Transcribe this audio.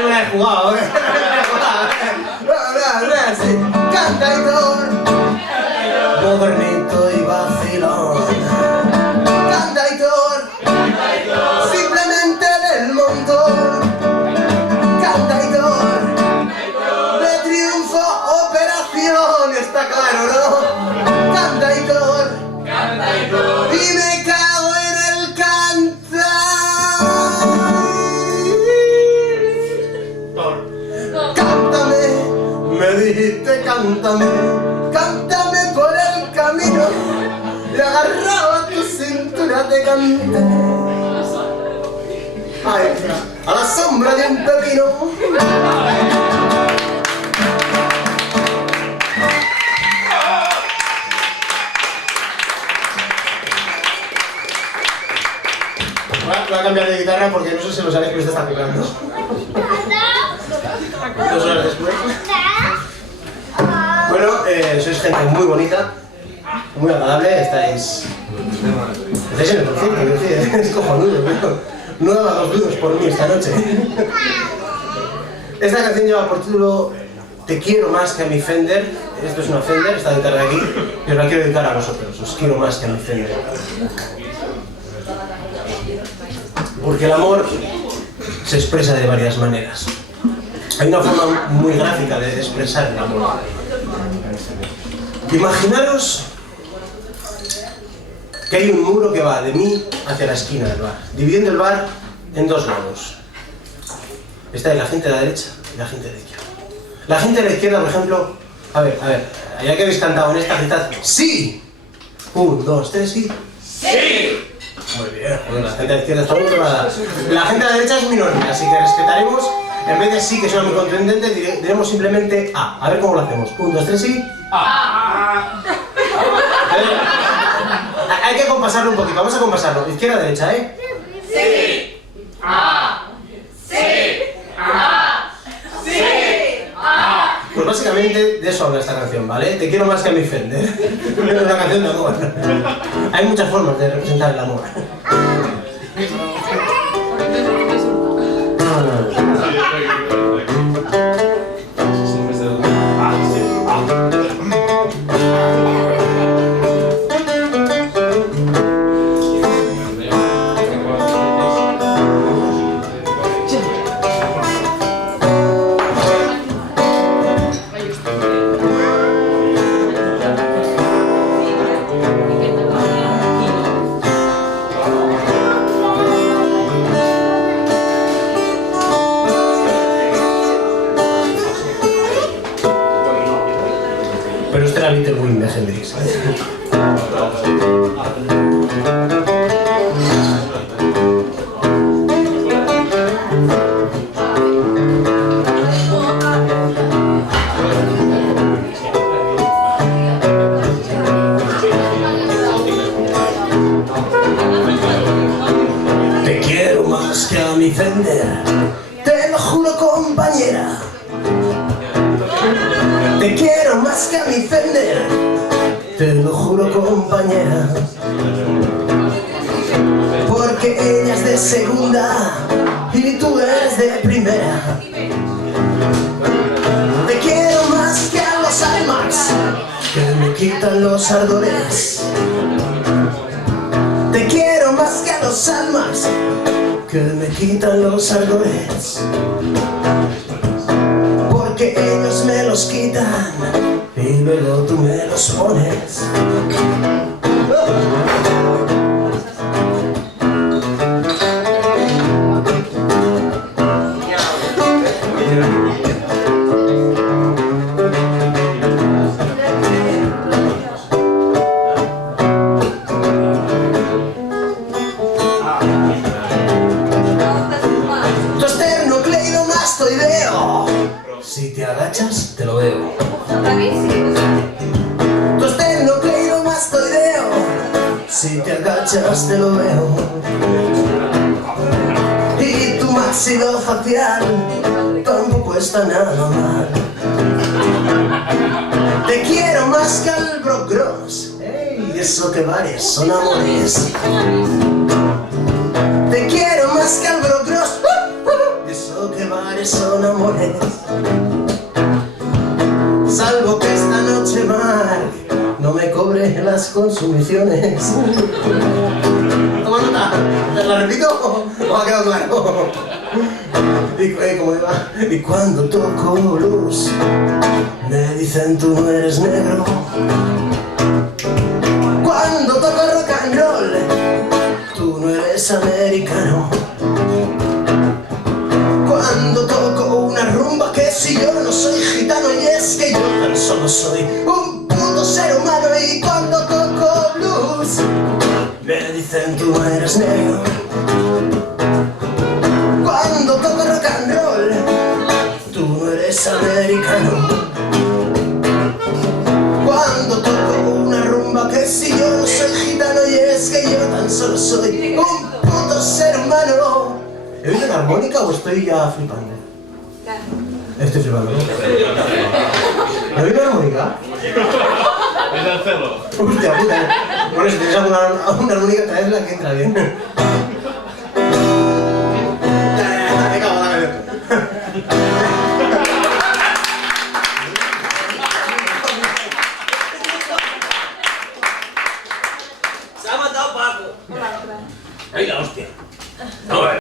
no me la he jugado, ¿eh? Sí. Cantaitor, modernito y vacilón. Cantaitor, simplemente del montón. Cantaitor, de triunfo, operación, está claro, ¿no? Cantaitor, y me cago en el cantar. Cántame, me dijiste cántame, cántame por el camino, y agarrado a tu cintura te canté. Ay, a la sombra de un pepino. Voy a cambiar de guitarra porque no sé si lo sabéis, pero está tocando. 2 horas después. Bueno, sois gente muy bonita, muy agradable, estáis en el concierto, es cojonudo, pero no daba 2 duros por mí esta noche. Esta canción lleva por título Te quiero más que a mi Fender. Esto es una Fender, esta guitarra de aquí, y os la quiero dedicar a vosotros. Os quiero más que a mi Fender. Porque el amor se expresa de varias maneras. Hay una forma muy gráfica de expresar el amor. Imaginaros que hay un muro que va de mí hacia la esquina del bar, dividiendo el bar en 2 lados. Está la gente de la derecha y la gente de la izquierda. La gente de la izquierda, por ejemplo, a ver, ya que habéis cantado en esta, gritad ¡sí! 1, 2, 3, ¡sí! ¡Sí! Muy bien, bueno, la gente de la izquierda está muy preparada. La gente de la derecha es minoría, así que respetaremos. En vez de sí, que suena muy contundente, diremos simplemente A. A ver cómo lo hacemos. 1, 2, 3, sí. A. Hay que compasarlo un poquito. Vamos a compasarlo. Izquierda, derecha, ¿eh? Sí. A. Sí. A. Sí. A. Pues básicamente de eso habla esta canción, ¿vale? Te quiero más que a mi Fender. Es una canción de amor. Hay muchas formas de representar el amor. Pero este era Little Wing de Hendrix. Te quiero más que a mi Fender, te lo juro, compañera. Te quiero más que a mi Fender, te lo juro, compañera. Porque ella es de segunda y tú eres de primera. Te quiero más que a los IMAX, que me quitan los ardores. Te quiero más que a los IMAX, que me quitan los ardores. Que ellos me los quitan y luego tú me los pones. Tu esternocleidomastoideo, si te agachas, te lo veo. Tu esternocleidomastoideo, si te agachas, te lo veo. Y tu máximo facial tampoco está nada mal. Te quiero más que al Brock Gross. Ey, eso que varios son amores. Te quiero más que al Brock Gross. Eso que varios son sumisiones. Toma nota, ¿te la repito o ha quedado claro? ¿Cómo iba? Y cuando toco blues, me dicen tú no eres negro. Cuando toco rock and roll, tú no eres americano. Cuando toco una rumba, que si yo no soy gitano, y es que yo tan solo soy un puto ser humano. Y cuando toco blues, me dicen tú no eres negro. Cuando toco rock and roll, tú no eres americano. Cuando toco una rumba, que si yo no soy gitano, y es que yo tan solo soy un puto ser humano. ¿He oído la armónica o estoy ya flipando? Estoy flipando, ¿no? ¿He oído la armónica? Es el celo. Hostia puta. Bueno, si tienes alguna armónica, traedla que entra bien.